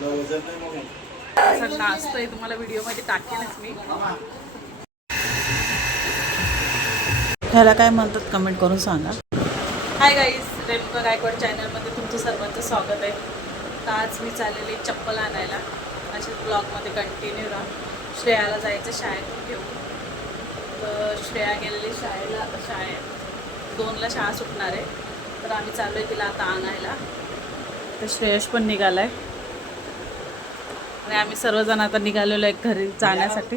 असं नाचतंय तुम्हाला व्हिडिओमध्ये टाकेनच मी. ह्याला काय म्हणतात कमेंट करून सांगा. हाय गाईज, रेणुका गायकवाड चॅनलमध्ये तुमचं सर्वांचं स्वागत आहे. तर आज मी चाललेली चप्पल आणायला. अशाच ब्लॉगमध्ये कंटिन्यू राहा. श्रेयाला जायचं शाळेतून घेऊन. तर श्रेया गेलेली शाळेत 2ला शाळा सुटणार आहे. तर आम्ही चाललो आहे तिला आता आणायला. तर श्रेयश पण निघाला आहे आणि आम्ही सर्वजण आता निघालेलो आहे घरी जाण्यासाठी.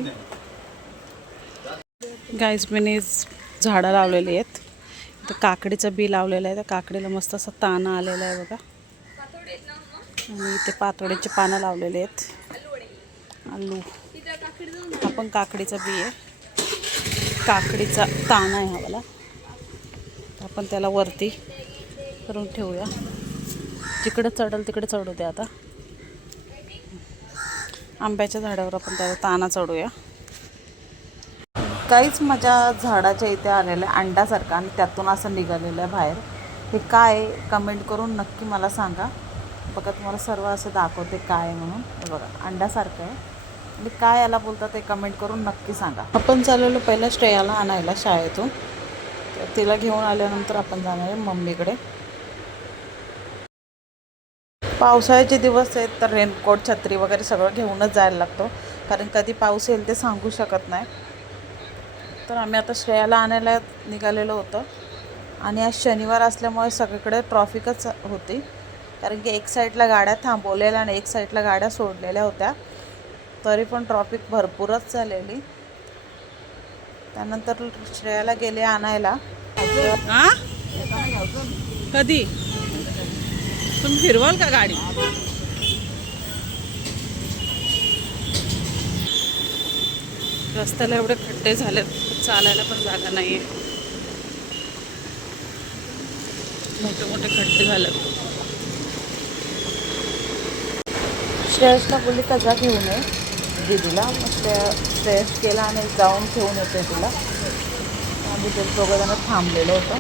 गाईज मी झाडं लावलेली आहेत. तर काकडीचं बी लावलेलं आहे. त्या काकडीला मस्त असं ताना आलेला आहे बघा. आणि इथे पातोड्याची पानं लावलेली आहेत. आलू हा पण काकडीचा बी आहे. काकडीचा ताना आहे हा वाला. आपण त्याला वरती करून ठेवूया. जिकडे चढल तिकडे चढू दे. आता आंब्याच्या झाडावर आपण त्याला ताना चढूया. काहीच माझ्या झाडाच्या इथे आलेलं आहे अंड्यासारखं आणि त्यातून असं निघालेलं आहे बाहेर. हे काय कमेंट करून नक्की मला सांगा. बघा तुम्हाला सर्व असं दाखवते काय आहे म्हणून. हे बघा अंड्यासारखं आहे आणि काय याला बोलतात ते कमेंट करून नक्की सांगा. आपण चालवलो पहिलं श्रेयाला आणायला शाळेतून. तर तिला घेऊन आल्यानंतर आपण जाणार आहे मम्मीकडे. पावसाळ्याचे दिवस आहेत तर रेनकोट छत्री वगैरे सगळं घेऊनच जायला लागतो. कारण कधी पाऊस येईल ते सांगू शकत नाही. तर आम्ही आता श्रेयाला आणायला निघालेलो होतो. आणि आज शनिवार असल्यामुळे सगळीकडे ट्रॉफिकच होती. कारण की एक साईडला गाड्या थांबवलेल्या आणि एक साईडला गाड्या सोडलेल्या होत्या. तरी पण ट्रॉफिक भरपूरच झालेली. त्यानंतर श्रेयाला गेले आणायला. कधी तुम्ही फिरवाल का गाडी? रस्त्याला एवढे खड्डे झालेत, चालायला पण जागा नाही आहे. मोठे मोठे खड्डे झालेत. श्रेयसला बोलली कजा घेऊन ये दीदीला. मग श्रेयस केला आणि जाऊन घेऊन येते तिला. आम्ही ते दोघंजणं थांबलेलो होतो.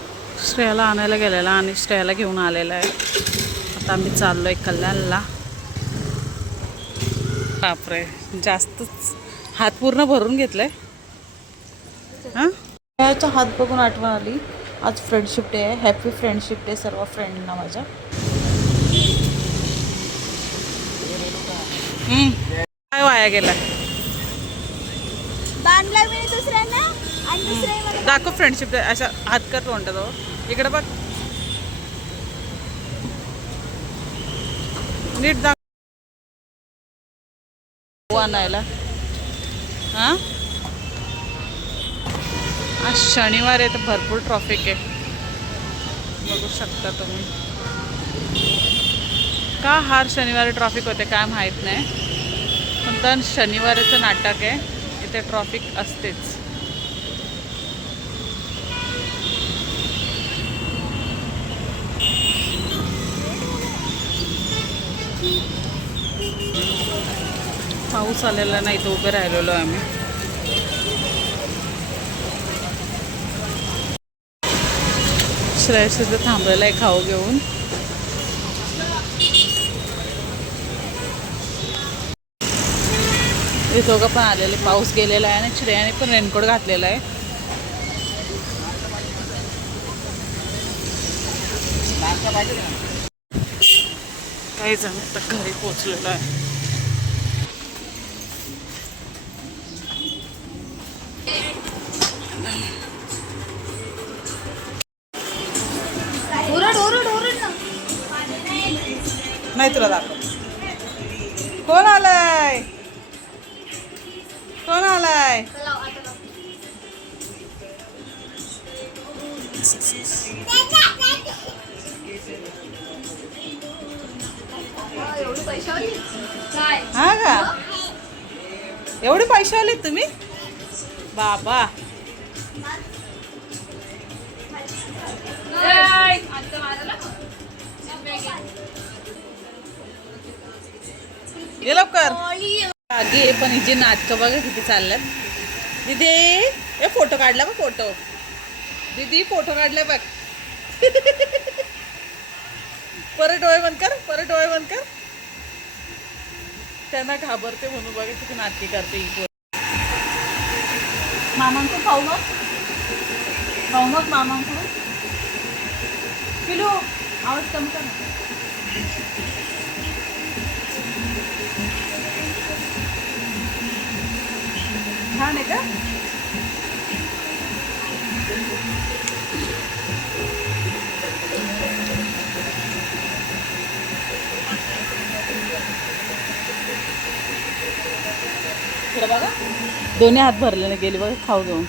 श्रेयाला आणायला गेलेला आणि श्रेयाला घेऊन आलेला आहे. आता आम्ही चाललो आहे कल्याणला. बापरे, जास्तच हात पूर्ण भरून घेतलंय. हां, श्रेयाचा हात बघून आठवण आली. आज फ्रेंडशिप डे आहे. हॅपी फ्रेंडशिप डे सर्व फ्रेंडना माझ्या. काय वाया गेला? दाखव फ्रेंडशिप डे. अशा हात कर तोंडाजवळ. इकडे बघ, नीट दाखव. आणायला हां, आज शनिवार आहे तर भरपूर ट्रॉफिक आहे. बघू शकता तुम्ही. का हर शनिवारी ट्रॉफिक होते काय माहीत नाही. पण तर शनिवारीचं नाटक आहे. इथे ट्रॉफिक असतेच. पाऊस आलेला नाही तर उभे राहिलेलो आम्ही. श्रेयस इथं थांबलेला आहे खाऊ घेऊन. हे दोघं पण आलेले. पाऊस गेलेला आहे आणि श्रेयाने पण रेनकोट घातलेला आहे. काही जण तर घरी पोचलेलो आहे. नाही तुला दाखव. कोण आलाय? कोण आलाय? हा का? एवढे पैसे आले तुम्ही? बाबा ये लवकर. आगे पण हिचे नाटकं बघा किती चालल्यात. दीदी ए फोटो काढला बघ. फोटो दीदी फोटो काढला बघ. परत डोळे बंद कर. परत डोळे बंद कर. त्यांना घाबरते म्हणून बघा किती नाटके करते ही पोर. मामांकडून खाऊ मग मामांकडून पिलू आवाज कमी कर ना. छान आहे का? इकडे बघा दोन्ही हात भरलेले गेले बघा खाऊ घेऊन.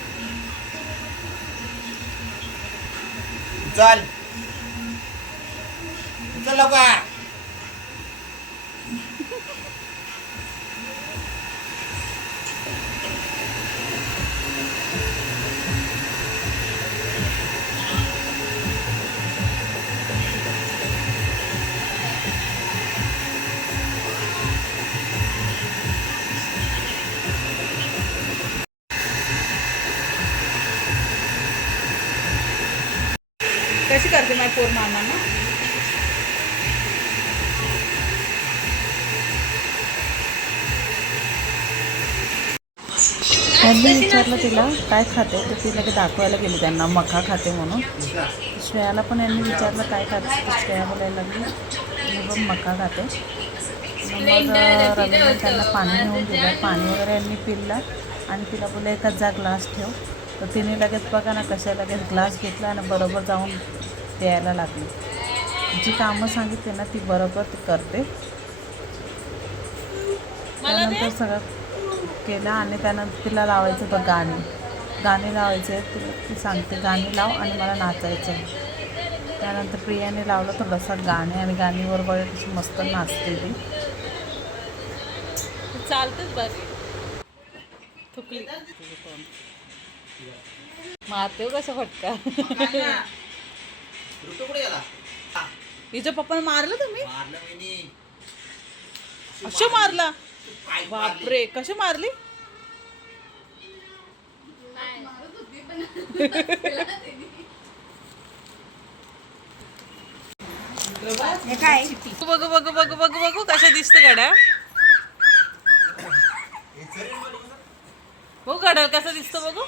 चल चल लवकर. कशी करते माझी पोर मामांना. त्यांनी विचारलं तिला काय खाते तर ती लगेच दाखवायला गेली त्यांना मका खाते म्हणून. श्रेयाला पण यांनी विचारलं काय खाते तर श्रेया बोलायला लागली मी पण मका खाते. मग रवीने त्यांना पाणी नेऊन दिलं. पाणी वगैरे यांनी पिलं आणि तिला बोलले एकाच जा ग्लास ठेव. तर तिने लगेच बघा ना कशा लगेच ग्लास घेतला आणि बरोबर जाऊन प्यायला लागली. जी कामं सांगितली ना ती बरोबर ती करते. त्यानंतर सगळं केलं आणि त्यानंतर तिला लावायचं होतं गाणी लावायचे. ती सांगते गाणी लाव आणि मला नाचायचं आहे. त्यानंतर प्रियाने लावलं थोडंसं गाणे आणि गाणीवर बघा कशी मस्त नाचते ती. चालतेच बघ थुकली मारते कसा फटका. ऋतू कुठे गेला? तिच्या पप्पाने मारलं तुम्ही. मारलं मी. असं मारला बापरे कशी मारली. बघू बघू बघू बघू बघू कशा दिसते गड्या. बघू गड्या कसा दिसतो बघू.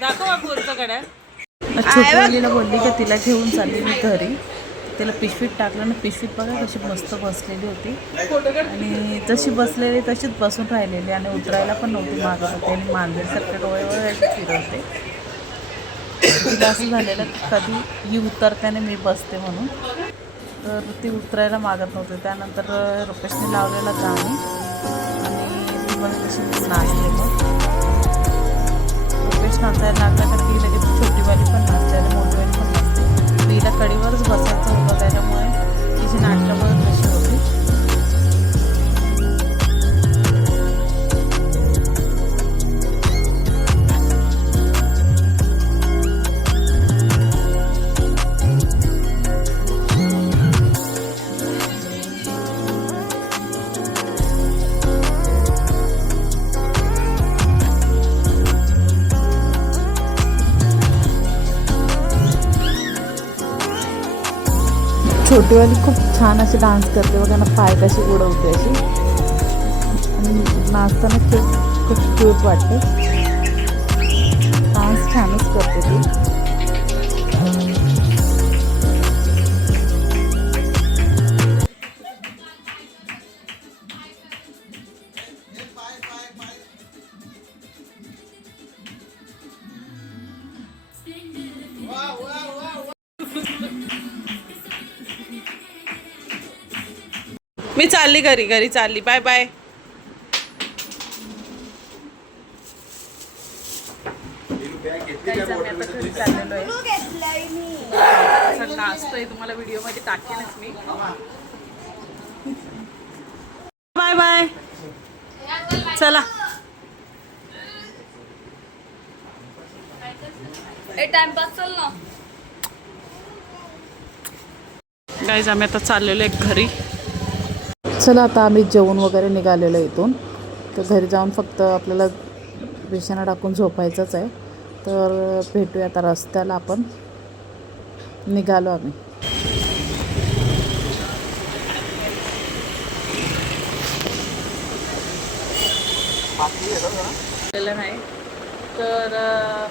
दाखव पोरचं गड्या. छोटीवालीला बोलली की तिला घेऊन चालली मी घरी. तिला पिशवीत टाकलं आणि पिशवीत बघा कशी मस्त बसलेली होती आणि जशी बसलेली तशीच बसून राहिलेली आणि उतरायला पण नव्हती मागत होते आणि मांजरीसारखे डोळे वगैरे फिरवते. तिला असं झालेलं कधी ही उतरत्याने मी बसते म्हणून. तर ती उतरायला मागत नव्हती. त्यानंतर रुपेशने लावलेलं गाणी आणि ती मला तशी नाचते. मग रुपेश नाचायला लागला तर ती लगेच छोटीवाली पण नाचते आणि मोठीवाली पण नाचते. तिला कडीवरच बसायचं होतं त्याच्यामुळे तिची नाटकं पण तशी होती. छोटीवाली खूप छान अशी डान्स करते बघा ना. पाय कशी उडवते अशी आणि नाचताना खूप क्यूट वाटते. डान्स छानच करते ती. मी चालली घरी चालली. Bye bye. चाललेलो आहे. नाचतोय तुम्हाला व्हिडिओ मध्ये टाकेनच मी. Bye bye. चला टाइमपास चल ना. गाईज आम्ही आता चाललेलो आहे घरी. चला आता आम्ही जेवण वगैरे निघालेलो इथून. तर घरी जाऊन फक्त आपल्याला बिछाना टाकून झोपायचंच आहे. तर भेटूया आता रस्त्याला. आपण निघालो आम्ही. आणलेलं नाही तर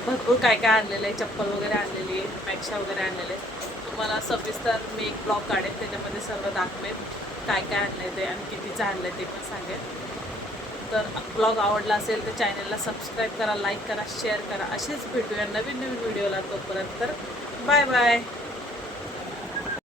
भरपूर काय काय आणलेलं आहे. चप्पल वगैरे आणलेली आहे, मॅक्शा वगैरे आणलेले आहे. तुम्हाला सविस्तर मी एक ब्लॉग काढेन, त्याच्यामध्ये सर्व दाखवेन काय काय आणलं ते आणि कितीचं आणलं ते पण सांगेन. तर ब्लॉग आवडला असेल तर चॅनलला सबस्क्राईब करा, लाईक करा, शेअर करा. असेच भेटूया नवीन नवीन व्हिडिओला. तोपर्यंत बाय बाय.